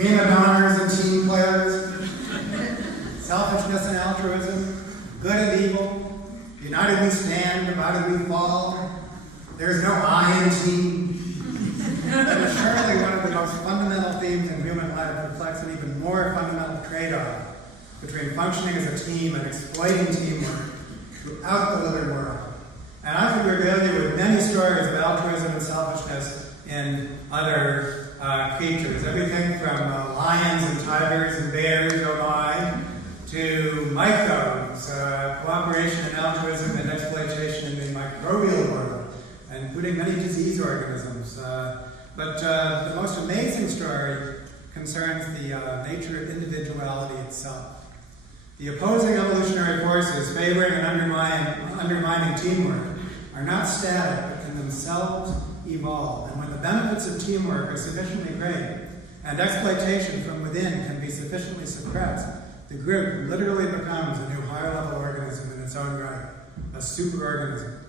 prima donors and team players, selfishness and altruism, good and evil, united we stand, divided we fall, there's no I in team. That is surely one of the most fundamental themes in human life, reflects an even more fundamental trade-off between functioning as a team and exploiting teamwork throughout the living world. And I could regale you with many stories of altruism and selfishness in other creatures. Everything from lions and tigers and bears go by, to microbes, cooperation and altruism and exploitation in the microbial world, including many disease organisms. But the most amazing story concerns the nature of individuality itself. The opposing evolutionary forces favoring and undermining teamwork are not static, but can themselves evolve. And when the benefits of teamwork are sufficiently great, and exploitation from within can be sufficiently suppressed, the group literally becomes a new higher-level organism in its own right, a super organism.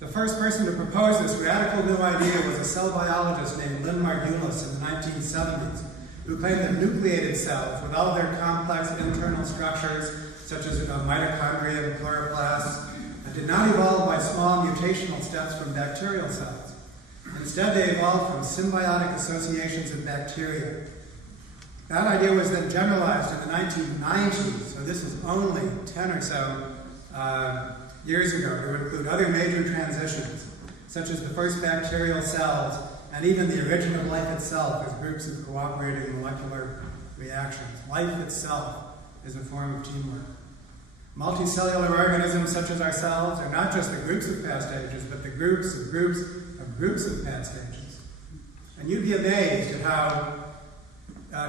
The first person to propose this radical new idea was a cell biologist named Lynn Margulis in the 1970s, who claimed that nucleated cells, with all their complex internal structures, such as mitochondria and chloroplasts, did not evolve by small mutational steps from bacterial cells. Instead, they evolved from symbiotic associations of bacteria. That idea was then generalized in the 1990s, so this is only 10 or so years ago, to include other major transitions, such as the first bacterial cells, and even the origin of life itself as groups of cooperating molecular reactions. Life itself is a form of teamwork. Multicellular organisms such as ourselves are not just the groups of past ages, but the groups of groups of groups of past ages. And you'd be amazed at how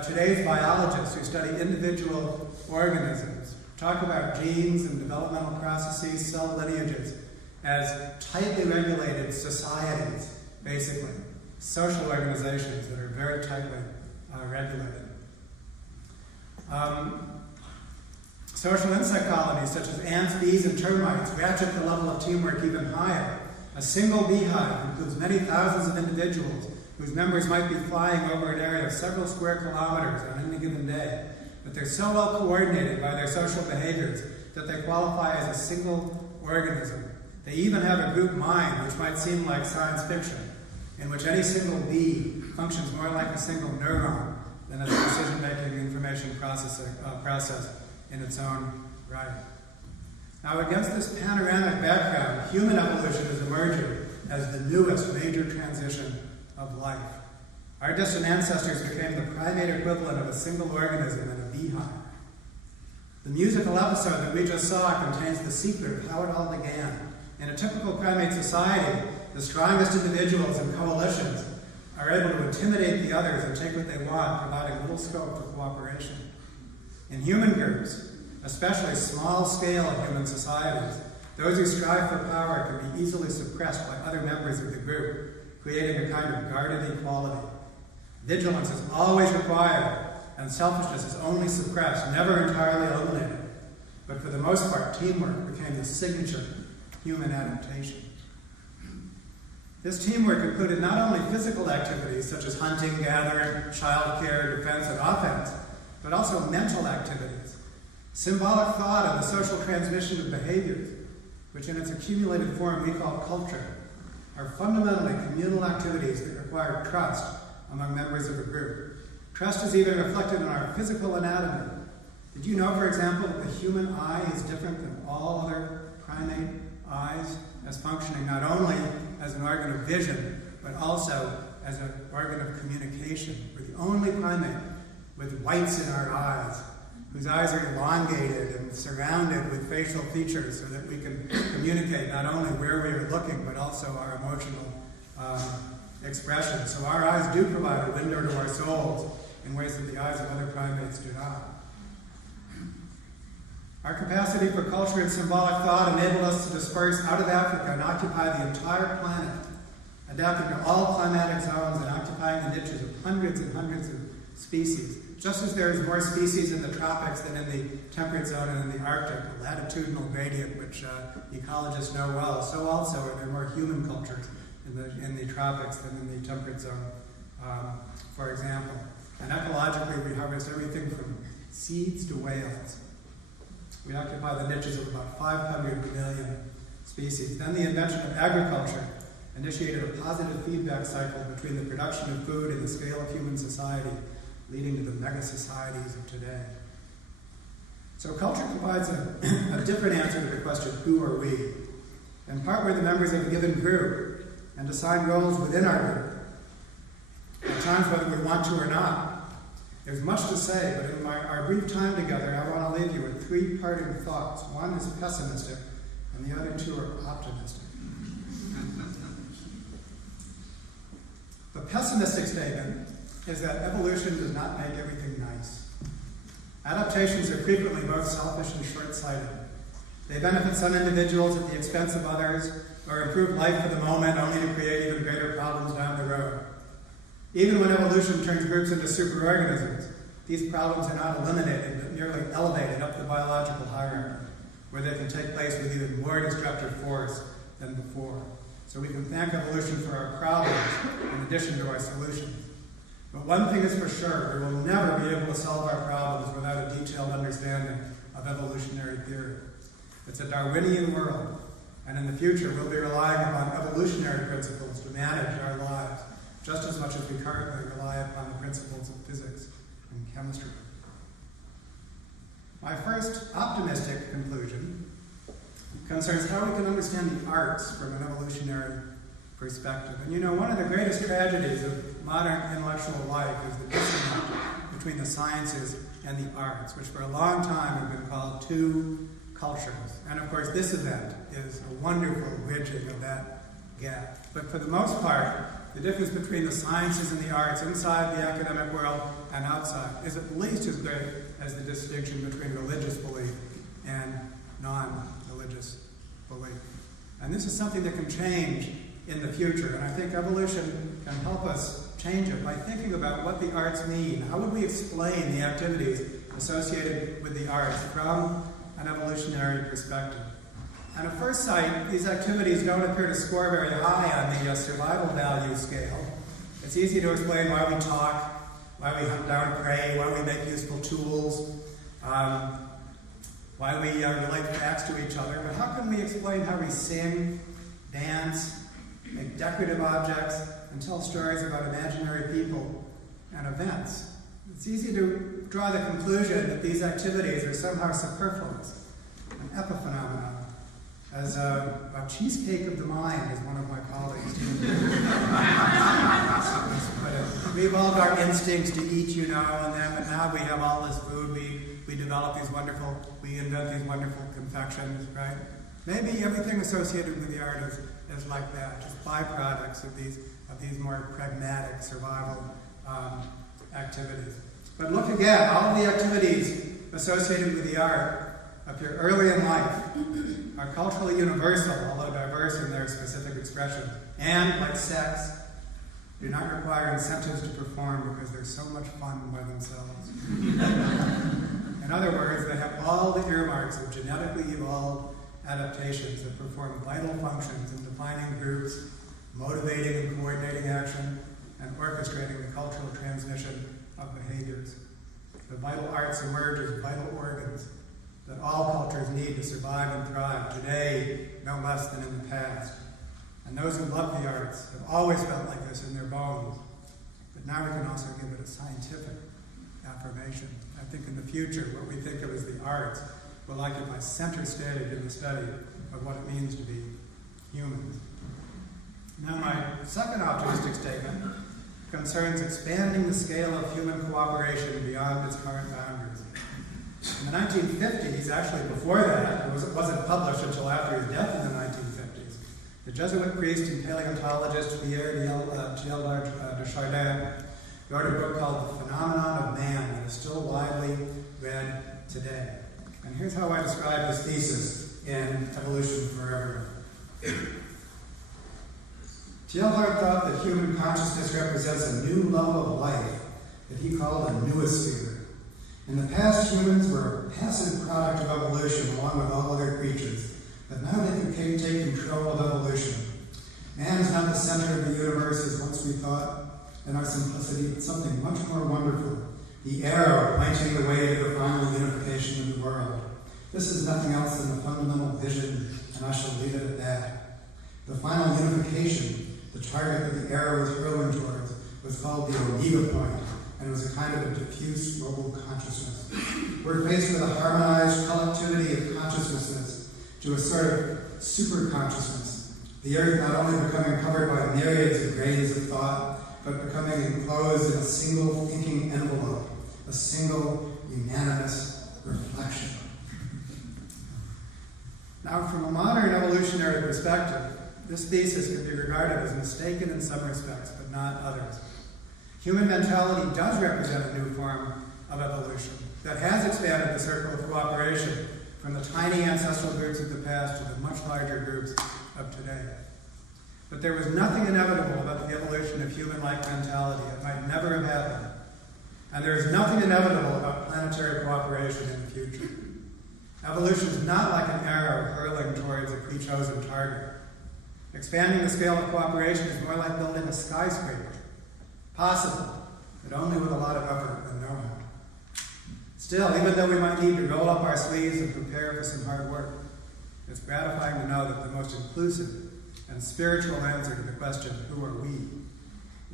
today's biologists who study individual organisms talk about genes and developmental processes, cell lineages, as tightly regulated societies, basically. Social organizations that are very tightly regulated. Social insect colonies such as ants, bees, and termites ratchet the level of teamwork even higher. A single beehive includes many thousands of individuals whose members might be flying over an area of several square kilometers on any given day, but they're so well coordinated by their social behaviors that they qualify as a single organism. They even have a group mind, which might seem like science fiction, in which any single bee functions more like a single neuron than as a decision-making information process in its own right. Now, against this panoramic background, human evolution is emerging as the newest major transition of life. Our distant ancestors became the primate equivalent of a single organism in a beehive. The musical episode that we just saw contains the secret of how it all began. In a typical primate society, the strongest individuals and coalitions are able to intimidate the others and take what they want, providing little scope for cooperation. In human groups, especially small-scale human societies, those who strive for power can be easily suppressed by other members of the group, creating a kind of guarded equality. Vigilance is always required, and selfishness is only suppressed, never entirely eliminated. But for the most part, teamwork became the signature human adaptation. This teamwork included not only physical activities such as hunting, gathering, childcare, defense, and offense, but also mental activities, symbolic thought, and the social transmission of behaviors, which in its accumulated form we call culture, are fundamentally communal activities that require trust among members of a group. Trust is even reflected in our physical anatomy. Did you know, for example, that the human eye is different than all other primate eyes, as functioning not only as an organ of vision, but also as an organ of communication? We're the only primate with whites in our eyes, whose eyes are elongated and surrounded with facial features so that we can communicate not only where we are looking, but also our emotional expression. So our eyes do provide a window to our souls in ways that the eyes of other primates do not. Our capacity for culture and symbolic thought enabled us to disperse out of Africa and occupy the entire planet, adapting to all climatic zones and occupying the niches of hundreds and hundreds of species. Just as there is more species in the tropics than in the temperate zone and in the Arctic, the latitudinal gradient, which ecologists know well, so also are there more human cultures in the tropics than in the temperate zone, for example. And ecologically, we harvest everything from seeds to whales. We occupy the niches of about 500 million species. Then the invention of agriculture initiated a positive feedback cycle between the production of food and the scale of human society, leading to the mega-societies of today. So culture provides a different answer to the question, who are we? In part, we're the members of a given group and assign roles within our group, at times whether we want to or not. There's much to say, but in our brief time together, I want to leave you with three parting thoughts. One is pessimistic, and the other two are optimistic. The pessimistic statement is that evolution does not make everything nice. Adaptations are frequently both selfish and short-sighted. They benefit some individuals at the expense of others, or improve life for the moment only to create even greater problems down the road. Even when evolution turns groups into superorganisms, these problems are not eliminated, but merely elevated up the biological hierarchy, where they can take place with even more destructive force than before. So we can thank evolution for our problems in addition to our solutions. But one thing is for sure, we will never be able to solve our problems without a detailed understanding of evolutionary theory. It's a Darwinian world, and in the future we'll be relying upon evolutionary principles to manage our lives, just as much as we currently rely upon the principles of physics and chemistry. My first optimistic conclusion concerns how we can understand the arts from an evolutionary perspective. And you know, one of the greatest tragedies of modern intellectual life is the disconnect between the sciences and the arts, which for a long time have been called two cultures. And of course, this event is a wonderful bridging of that gap. But for the most part, the difference between the sciences and the arts inside the academic world and outside is at least as great as the distinction between religious belief and non-religious belief. And this is something that can change in the future, and I think evolution can help us change it by thinking about what the arts mean. How would we explain the activities associated with the arts from an evolutionary perspective? And at first sight, these activities don't appear to score very high on the survival value scale. It's easy to explain why we talk, why we hunt down prey, why we make useful tools, why we relate facts to each other. But how can we explain how we sing, dance, make decorative objects, and tell stories about imaginary people and events? It's easy to draw the conclusion that these activities are somehow superfluous, an epiphenomenon, as a cheesecake of the mind, as one of my colleagues put it. We evolved our instincts to eat, you know, and now we have all this food. We develop we invent these wonderful confections, right? Maybe everything associated with the art is like that, just byproducts of these more pragmatic survival activities. But look again, all of the activities associated with the art appear early in life, are culturally universal, although diverse in their specific expression, and, like sex, do not require incentives to perform because they're so much fun by themselves. In other words, they have all the earmarks of genetically evolved adaptations that perform vital functions in defining groups, motivating and coordinating action, and orchestrating the cultural transmission of behaviors. The vital arts emerge as vital organs that all cultures need to survive and thrive, today no less than in the past. And those who love the arts have always felt like this in their bones. But now we can also give it a scientific affirmation. I think in the future, what we think of as the arts will occupy center stage in the study of what it means to be human. Now, my second optimistic statement concerns expanding the scale of human cooperation beyond its current boundaries. In the 1950s, actually before that, it wasn't published until after his death in the 1950s, the Jesuit priest and paleontologist Pierre de Chardin wrote a book called The Phenomenon of Man that is still widely read today. And here's how I describe his thesis in Evolution for Everyone. Teilhard thought that human consciousness represents a new level of life that he called a noosphere. In the past, humans were a passive product of evolution along with all other creatures, but now they can take control of evolution. Man is not the center of the universe as once we thought, in our simplicity, but something much more wonderful. the arrow pointing the way to the final unification of the world. This is nothing else than the fundamental vision, and I shall leave it at that. The final unification, the target that the arrow was hurling towards, was called the omega point, and was a kind of a diffuse global consciousness. We're faced with a harmonized collectivity of consciousnesses to a sort of super consciousness. The earth not only becoming covered by myriads of grains of thought, but becoming enclosed in a single thinking envelope, a single unanimous reflection. Now, from a modern evolutionary perspective, this thesis can be regarded as mistaken in some respects, but not others. Human mentality does represent a new form of evolution that has expanded the circle of cooperation from the tiny ancestral groups of the past to the much larger groups of today. But there was nothing inevitable about the evolution of human-like mentality. It might never have happened. And there is nothing inevitable about planetary cooperation in the future. Evolution is not like an arrow hurling towards a pre-chosen target. Expanding the scale of cooperation is more like building a skyscraper. Possible, but only with a lot of effort and know-how. Still, even though we might need to roll up our sleeves and prepare for some hard work, it's gratifying to know that the most inclusive and spiritual answer to the question, who are we,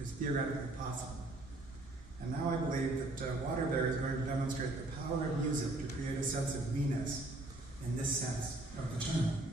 is theoretically possible. And now I believe that Waterbury is going to demonstrate the power of music to create a sense of we-ness in this sense of the term.